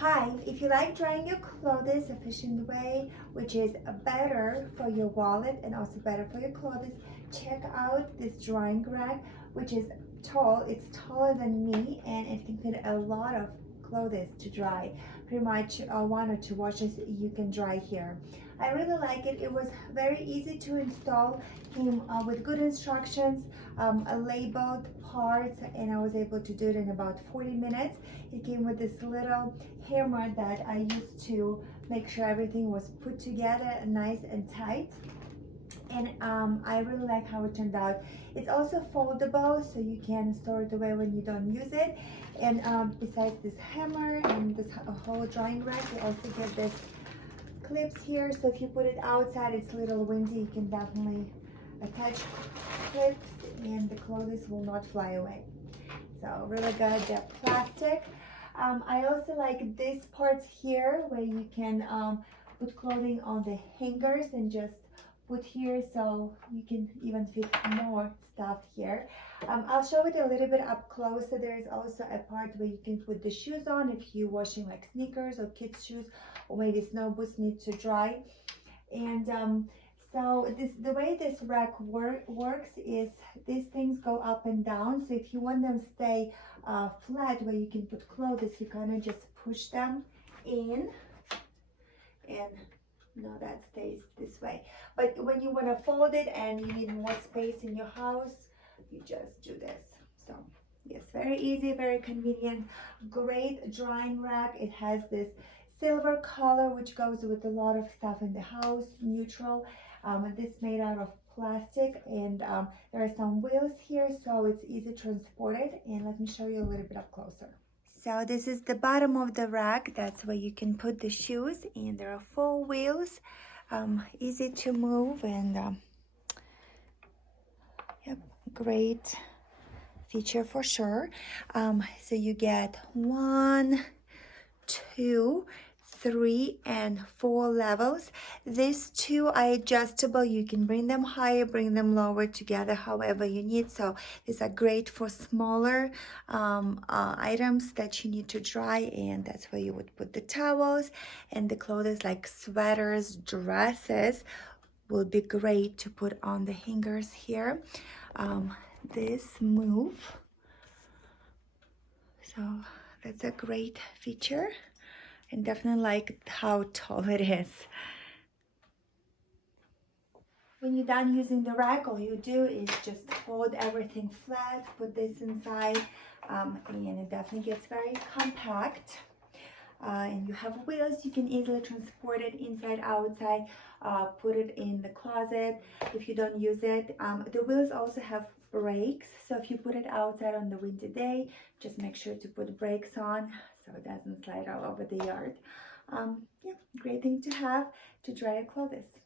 Hi, if you like drying your clothes efficient way, which is better for your wallet and also better for your clothes, check out this drying rack, which is tall. It's taller than me and it can fit a lot of clothes to dry. Pretty much 1 or 2 washes you can dry here. I really like it. It was very easy to install, came with good instructions, labeled parts, and I was able to do it in about 40 minutes. It came with this little hammer that I used to make sure everything was put together nice and tight. And I really like how it turned out. It's also foldable, so you can store it away when you don't use it. And besides this hammer and this whole drying rack, you also get this clips here, so if you put it outside, it's a little windy, you can definitely attach clips and the clothes will not fly away. So really good. They're plastic. I also like these parts here where you can put clothing on the hangers and just put here, so you can even fit more stuff here. I'll show it a little bit up close. So there is also a part where you can put the shoes on if you're washing like sneakers or kids shoes, or maybe snow boots need to dry. And so the way this rack works is these things go up and down. So if you want them to stay flat where you can put clothes, you kind of just push them in, and no, that stays this way. But when you want to fold it and you need more space in your house, you just do this. So yes, very easy, very convenient, great drying rack. It has this silver color which goes with a lot of stuff in the house, neutral. This made out of plastic, and there are some wheels here, so it's easy transported. And let me show you a little bit up closer. So this is the bottom of the rack. That's where you can put the shoes, and there are 4 wheels, easy to move, and yep, great feature for sure. So you get 1, 2, 3, and 4 levels. These 2 are adjustable. You can bring them higher, bring them lower together, however you need. So these are great for smaller items that you need to dry, and that's where you would put the towels. And the clothes like sweaters, dresses will be great to put on the hangers here. This move, so that's a great feature. And definitely like how tall it is. When you're done using the rack, all you do is just fold everything flat, put this inside, and it definitely gets very compact. And you have wheels, you can easily transport it inside, outside, put it in the closet if you don't use it. The wheels also have brakes, so if you put it outside on the windy day, just make sure to put brakes on so it doesn't slide all over the yard. Yeah, great thing to have to dry your clothes.